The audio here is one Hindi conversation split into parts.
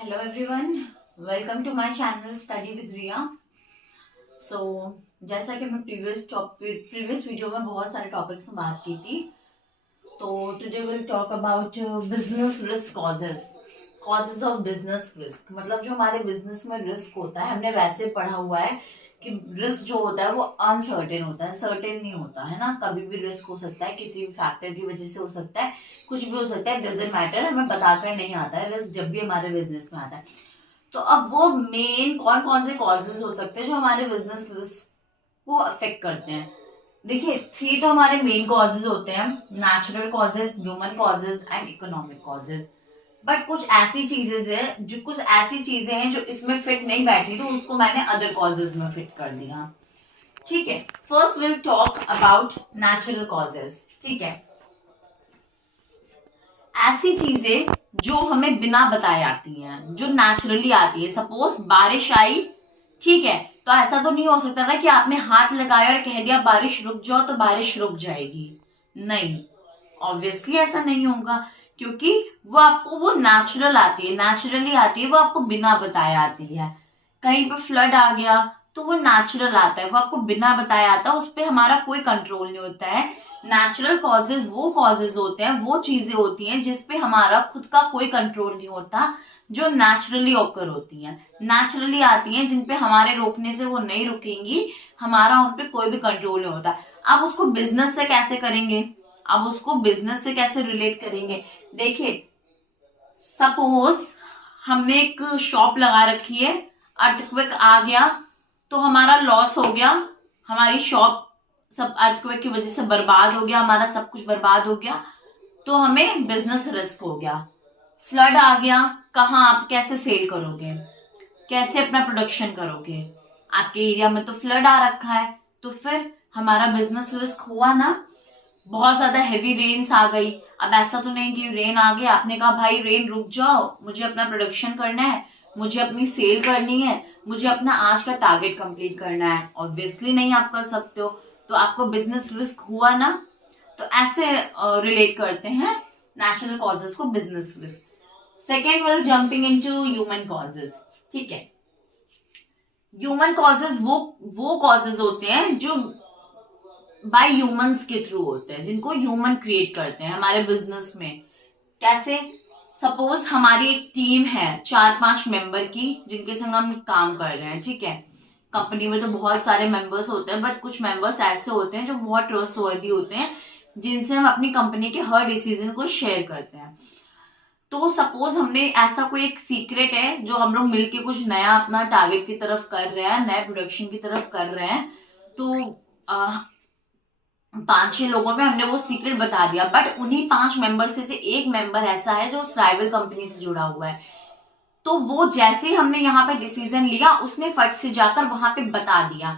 Hello everyone, welcome to my channel study with Riya. So जैसा कि मैं प्रीवियस वीडियो में बहुत सारे टॉपिक्स में बात की थी, तो today will talk about business risk causes of business risk. मतलब जो हमारे बिजनेस में रिस्क होता है, हमने वैसे पढ़ा हुआ है कि रिस्क जो होता है वो अनसर्टेन होता है, सर्टेन नहीं होता है ना। कभी भी रिस्क हो सकता है, किसी भी फैक्टर की वजह से हो सकता है, कुछ भी हो सकता है, डजेंट मैटर, हमें बताकर नहीं आता है रिस्क जब भी हमारे बिजनेस में आता है। तो अब वो मेन कौन कौन से कॉजेज हो सकते हैं जो हमारे बिजनेस रिस्क को अफेक्ट करते हैं। देखिए, थ्री तो हमारे मेन कॉजेज होते हैं: natural causes, human causes and economic causes. But कुछ ऐसी चीजें हैं जो इसमें फिट नहीं बैठी, तो उसको मैंने अदर कॉजेज में फिट कर दिया। ठीक है, first will talk about natural causes. ठीक है, ऐसी चीजें जो हमें बिना बताए आती हैं, जो नेचुरली आती है। सपोज बारिश आई, ठीक है, तो ऐसा तो नहीं हो सकता ना कि आपने हाथ लगाया और कह दिया बारिश रुक जाओ तो बारिश रुक जाएगी। नहीं, ऑब्वियसली ऐसा नहीं होगा, क्योंकि वो नेचुरल आती है, नेचुरली आती है, वो आपको बिना बताए आती है। कहीं पे फ्लड आ गया तो वो नेचुरल आता है, वो आपको बिना बताए आता है, उस पर हमारा कोई कंट्रोल नहीं होता है। नेचुरल कॉजेज वो कॉजेज होते हैं, वो चीजें होती हैं जिसपे हमारा खुद का कोई कंट्रोल नहीं होता, जो नेचुरली ऑकर होती हैं, नेचुरली आती हैं, जिनपे हमारे रोकने से वो नहीं रुकेंगी, हमारा उन पे कोई भी कंट्रोल नहीं होता। अब उसको बिजनेस से कैसे करेंगे, अब उसको बिजनेस से कैसे रिलेट करेंगे? देखिए, सपोज हमने एक शॉप लगा रखी है, अर्थक्वेक आ गया तो हमारा लॉस हो गया, हमारी शॉप सब अर्थक्वेक की वजह से बर्बाद हो गया, हमारा सब कुछ बर्बाद हो गया, तो हमें बिजनेस रिस्क हो गया। फ्लड आ गया, कहाँ आप कैसे सेल करोगे, कैसे अपना प्रोडक्शन करोगे? आपके एरिया में तो फ्लड आ रखा है, तो फिर हमारा बिजनेस रिस्क हुआ ना। बहुत ज्यादा हेवी रेन्स आ गई, अब ऐसा तो नहीं कि रेन आ गया, आपने कहा भाई रेन रुक जाओ, मुझे अपना प्रोडक्शन करना है, मुझे अपनी सेल करनी है, मुझे अपना आज का टारगेट कंप्लीट करना है। ऑब्वियसली नहीं आप कर सकते हो, तो आपको बिजनेस रिस्क हुआ ना। तो ऐसे रिलेट करते हैं नेचुरल कॉजेज को business risk. Second will jumping into human causes. ठीक है, ह्यूमन कॉजेज वो कॉजेज होते हैं जो बाय ह्यूमंस के थ्रू होते हैं, जिनको ह्यूमन क्रिएट करते हैं हमारे बिजनेस में। कैसे? सपोज हमारी एक टीम है 4-5 मेंबर की, जिनके संग हम काम कर रहे हैं। ठीक है, कंपनी में तो बहुत सारे मेंबर्स होते हैं, बट कुछ मेंबर्स ऐसे होते हैं जो बहुत ट्रस्टवर्दी होते हैं, जिनसे हम अपनी कंपनी के हर डिसीजन को शेयर करते हैं। तो सपोज हमने ऐसा कोई एक सीक्रेट है जो हम लोग मिलके कुछ नया अपना टारगेट की तरफ कर रहे हैं, नए प्रोडक्शन की तरफ कर रहे हैं, तो 5-6 लोगों में हमने वो सीक्रेट बता दिया, बट उन्हीं 5 मेंबर से एक मेंबर ऐसा है जो उस राइवल कंपनी से जुड़ा हुआ है। तो वो जैसे ही हमने यहाँ पे डिसीजन लिया, उसने फट से जाकर वहां पे बता दिया।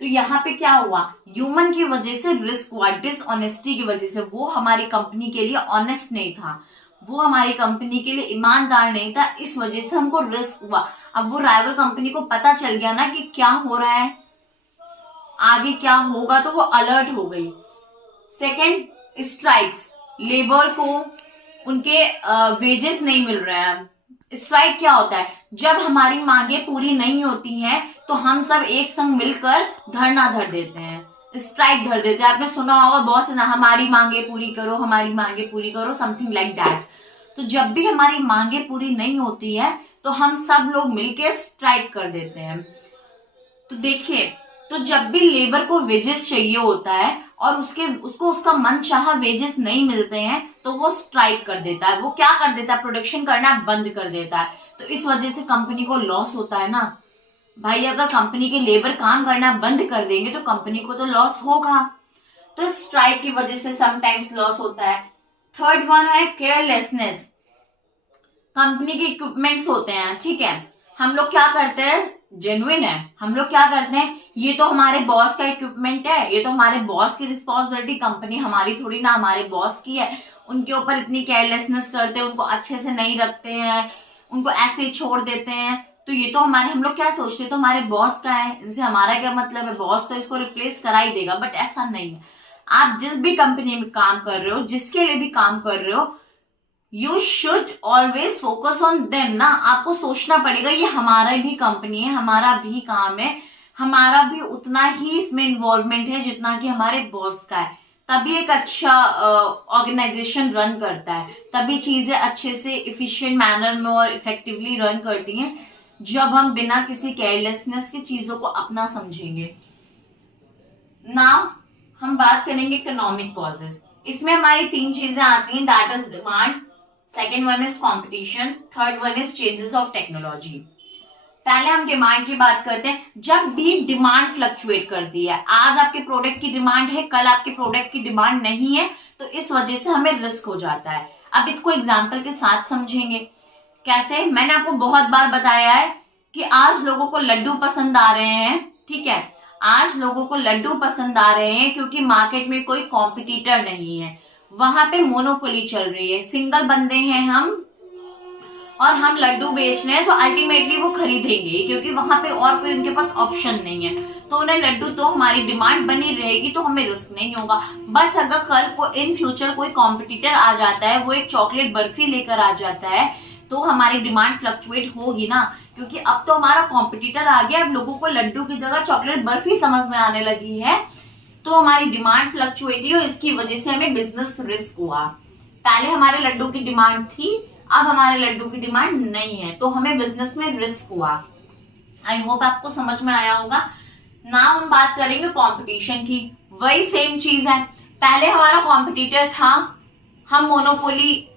तो यहाँ पे क्या हुआ? ह्यूमन की वजह से रिस्क हुआ, डिसऑनेस्टी की वजह से। वो हमारी कंपनी के लिए ऑनेस्ट नहीं था, वो हमारी कंपनी के लिए ईमानदार नहीं था, इस वजह से हमको रिस्क हुआ। अब वो राइवल कंपनी को पता चल गया ना कि क्या हो रहा है, आगे क्या होगा, तो वो अलर्ट हो गई। Second, strikes. लेबर को उनके वेजेस नहीं मिल रहे हैं। स्ट्राइक क्या होता है? जब हमारी मांगे पूरी नहीं होती हैं, तो हम सब एक संग मिलकर धरना धर देते हैं, स्ट्राइक धर देते हैं। आपने सुना होगा बहुत से ना, हमारी मांगे पूरी करो, हमारी मांगे पूरी करो, समथिंग लाइक दैट। तो जब भी हमारी मांगे पूरी नहीं होती है, तो हम सब लोग मिलके स्ट्राइक कर देते हैं। तो देखिए, तो जब भी लेबर को वेजेस चाहिए होता है और उसको उसका मन चाहा वेजेस नहीं मिलते हैं, तो वो स्ट्राइक कर देता है। वो क्या कर देता है? प्रोडक्शन करना बंद कर देता है। तो इस वजह से कंपनी को लॉस होता है ना भाई। अगर कंपनी के लेबर काम करना बंद कर देंगे तो कंपनी को तो लॉस होगा। तो स्ट्राइक की वजह से समटाइम्स लॉस होता है। थर्ड वन है केयरलेसनेस। कंपनी के इक्विपमेंट्स होते हैं, ठीक है, हम लोग क्या करते हैं, जेन्युइन है, हम लोग क्या करते हैं, ये तो हमारे बॉस का इक्विपमेंट है, ये तो हमारे बॉस की रिस्पॉन्सिबिलिटी, कंपनी हमारी थोड़ी ना, हमारे बॉस की है। उनके ऊपर इतनी केयरलेसनेस करते हैं, उनको अच्छे से नहीं रखते हैं, उनको ऐसे ही छोड़ देते हैं। तो ये तो हमारे, हम लोग क्या सोचते हैं, तो हमारे बॉस का है, इनसे हमारा क्या मतलब है, बॉस तो इसको रिप्लेस करा ही देगा। बट ऐसा नहीं है। आप जिस भी कंपनी में काम कर रहे हो, जिसके लिए भी काम कर रहे हो, you should always focus on them ना, आपको सोचना पड़ेगा ये हमारा भी कंपनी है, हमारा भी काम है, हमारा भी उतना ही इसमें इन्वॉल्वमेंट है जितना कि हमारे बॉस का है, तभी एक अच्छा ऑर्गेनाइजेशन रन करता है, तभी चीजें अच्छे से इफिशिएंट मैनर में और इफेक्टिवली रन करती हैं जब हम बिना किसी केयरलेसनेस की चीजों को अपना समझेंगे। नाउ हम बात करेंगे इकोनॉमिक कॉजेस। इसमें हमारी 3 चीजें आती हैं, that is demand, second one is competition, third one is changes of technology. पहले हम डिमांड की बात करते हैं। जब भी डिमांड फ्लक्चुएट करती है, आज आपके प्रोडक्ट की डिमांड है, कल आपके प्रोडक्ट की डिमांड नहीं है, तो इस वजह से हमें रिस्क हो जाता है। अब इसको एग्जाम्पल के साथ समझेंगे। कैसे? मैंने आपको बहुत बार बताया है कि आज लोगों को लड्डू पसंद आ रहे हैं, ठीक है, आज लोगों को लड्डू पसंद आ रहे हैं क्योंकि मार्केट में कोई कॉम्पिटिटर नहीं है, वहां पे मोनोपोली चल रही है, सिंगल बंदे हैं हम और हम लड्डू बेच रहे हैं, तो अल्टीमेटली वो खरीदेंगे क्योंकि वहां पे और कोई उनके पास ऑप्शन नहीं है, तो उन्हें लड्डू, तो हमारी डिमांड बनी रहेगी, तो हमें रिस्क नहीं होगा। बट अगर कल को इन फ्यूचर कोई कॉम्पिटिटर आ जाता है, वो एक चॉकलेट बर्फी लेकर आ जाता है, तो हमारी डिमांड फ्लक्चुएट होगी ना, क्योंकि अब तो हमारा कॉम्पिटिटर आ गया, अब लोगों को लड्डू की जगह चॉकलेट बर्फी समझ में आने लगी है, तो हमारी डिमांड फ्लक्चुएट हुई और इसकी वजह से हमें बिजनेस रिस्क हुआ। पहले हमारे लड्डू की डिमांड थी, अब हमारे लड्डू की डिमांड नहीं है, तो हमें बिजनेस में रिस्क हुआ। आई होप आपको समझ में आया होगा। नाउ हम बात करेंगे कंपटीशन की। वही सेम चीज है, पहले हमारा कॉम्पिटिटर था, हम मोनोपोली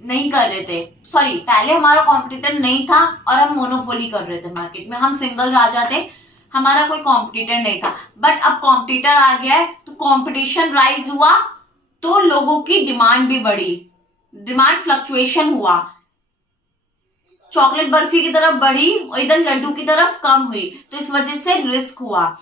नहीं कर रहे थे, सॉरी, पहले हमारा कॉम्पिटिटर नहीं था और हम मोनोपोली कर रहे थे मार्केट में, हम सिंगल राजा थे, हमारा कोई कॉम्पिटिटर नहीं था। बट अब कॉम्पिटिटर आ गया है, तो कॉम्पिटिशन राइज हुआ, तो लोगों की डिमांड भी बढ़ी, डिमांड फ्लक्चुएशन हुआ, चॉकलेट बर्फी की तरफ बढ़ी और इधर लड्डू की तरफ कम हुई, तो इस वजह से रिस्क हुआ।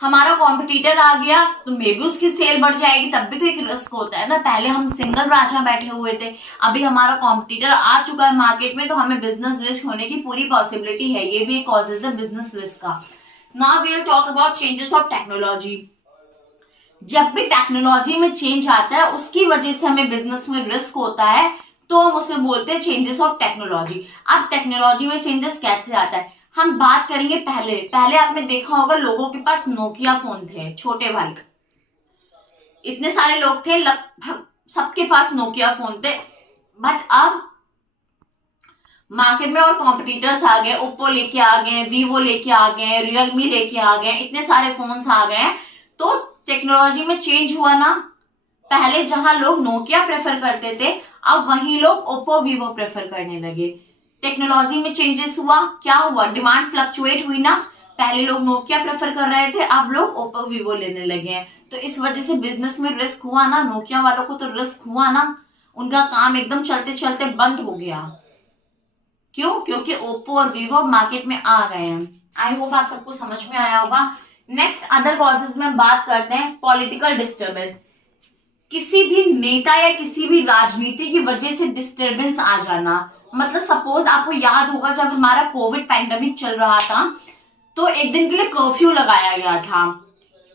हमारा कॉम्पिटिटर आ गया तो मे बी उसकी सेल बढ़ जाएगी, तब भी तो एक रिस्क होता है ना। पहले हम सिंगल राजा बैठे हुए थे, अभी हमारा कॉम्पिटिटर आ चुका है मार्केट में, तो हमें बिजनेस रिस्क होने की पूरी पॉसिबिलिटी है, ये भी एक कॉजेज है बिजनेस रिस्क का। Now we will talk about changes of technology. जब भी टेक्नोलॉजी में चेंज आता है, उसकी वजह से हमें बिजनेस में रिस्क होता है, तो हम उसमें बोलते हैं चेंजेस ऑफ टेक्नोलॉजी। अब टेक्नोलॉजी में चेंजेस कैसे आता है, हम बात करेंगे। पहले आपने देखा होगा लोगों के पास नोकिया फोन थे, छोटे वाले, इतने सारे लोग थे, लगभग सबके पास नोकिया फोन थे। बट अब मार्केट में और कॉम्पिटिटर्स आ गए, ओप्पो लेके आ गए, वीवो लेके आ गए, रियलमी लेके आ गए, इतने सारे फोन्स आ गए, तो टेक्नोलॉजी में चेंज हुआ ना। पहले जहां लोग नोकिया प्रेफर करते थे, अब वहीं लोग ओप्पो वीवो प्रेफर करने लगे। टेक्नोलॉजी में चेंजेस हुआ, क्या हुआ, डिमांड फ्लक्चुएट हुई ना। पहले लोग नोकिया प्रेफर कर रहे थे, अब लोग ओप्पो वीवो लेने लगे हैं, तो इस वजह से बिजनेस में रिस्क हुआ ना। नोकिया वालों को तो रिस्क हुआ ना, उनका काम एकदम चलते चलते बंद हो गया। क्यों? क्योंकि ओप्पो और वीवो मार्केट में आ गए हैं। आई होप आप सबको समझ में आया होगा। नेक्स्ट अदर कॉजेज में बात करते हैं, पॉलिटिकल डिस्टर्बेंस। किसी भी नेता या किसी भी राजनीति की वजह से डिस्टर्बेंस आ जाना, मतलब सपोज आपको याद होगा जब हमारा कोविड पैंडेमिक चल रहा था, तो एक दिन के लिए कर्फ्यू लगाया गया था,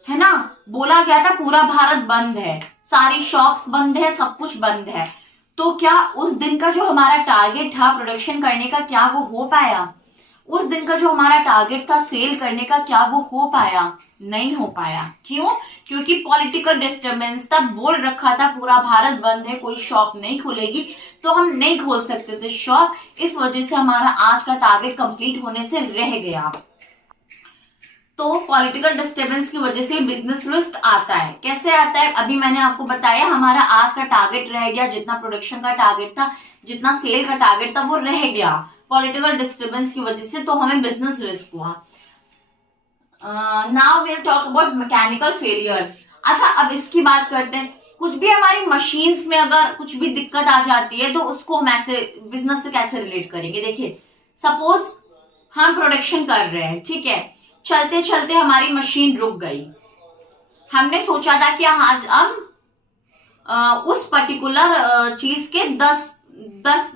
है ना, बोला गया था पूरा भारत बंद है, सारी शॉप्स बंद है, सब कुछ बंद है। तो क्या उस दिन का जो हमारा टारगेट था प्रोडक्शन करने का, क्या वो हो पाया? उस दिन का जो हमारा टारगेट था सेल करने का, क्या वो हो पाया? नहीं हो पाया। क्यों? क्योंकि पॉलिटिकल डिस्टर्बेंस, तब बोल रखा था पूरा भारत बंद है, कोई शॉप नहीं खुलेगी, तो हम नहीं खोल सकते थे शॉप, इस वजह से हमारा आज का टारगेट कंप्लीट होने से रह गया। तो पॉलिटिकल डिस्टर्बेंस की वजह से बिजनेस रिस्क आता है। कैसे आता है? अभी मैंने आपको बताया, हमारा आज का टारगेट रह गया, जितना प्रोडक्शन का टारगेट था, जितना सेल का टारगेट था, वो रह गया पॉलिटिकल डिस्टर्बेंस की वजह से, तो हमें बिजनेस रिस्क हुआ। Now we will talk about mechanical failures. अच्छा, अब इसकी बात करते हैं। कुछ भी हमारी मशीन्स में अगर कुछ भी दिक्कत आ जाती है, तो उसको हम ऐसे बिजनेस से कैसे रिलेट करेंगे? देखिए, सपोज हम प्रोडक्शन कर रहे हैं, ठीक है, चलते चलते हमारी मशीन रुक गई, हमने सोचा था कि आज हम उस पर्टिकुलर चीज के 10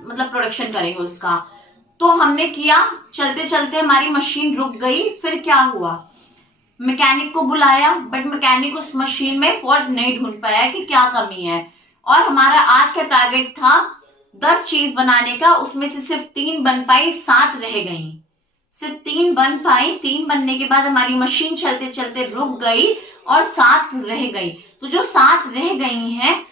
मतलब प्रोडक्शन करेंगे उसका, तो हमने किया, चलते चलते हमारी मशीन रुक गई, फिर क्या हुआ? मैकेनिक को बुलाया, बट मैकेनिक उस मशीन में फॉल्ट नहीं ढूंढ पाया कि क्या कमी है, और हमारा आज का टारगेट था 10 चीज बनाने का, उसमें से सिर्फ 3 बन पाई, 7 रह गई। सिर्फ 3 बन पाई, 3 बनने के बाद हमारी मशीन चलते चलते रुक गई और 7 रह गई। तो जो 7 रह गई हैं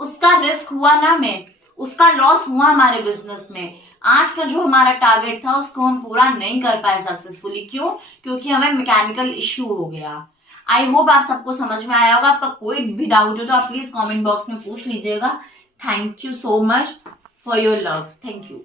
उसका रिस्क हुआ ना में, उसका लॉस हुआ हमारे बिजनेस में। आज का जो हमारा टारगेट था उसको हम पूरा नहीं कर पाए सक्सेसफुली। क्यों? क्योंकि हमें मैकेनिकल इश्यू हो गया। आई होप आप सबको समझ में आया होगा। आपका कोई भी डाउट हो तो आप प्लीज कमेंट बॉक्स में पूछ लीजिएगा। Thank you so much for your love. Thank you.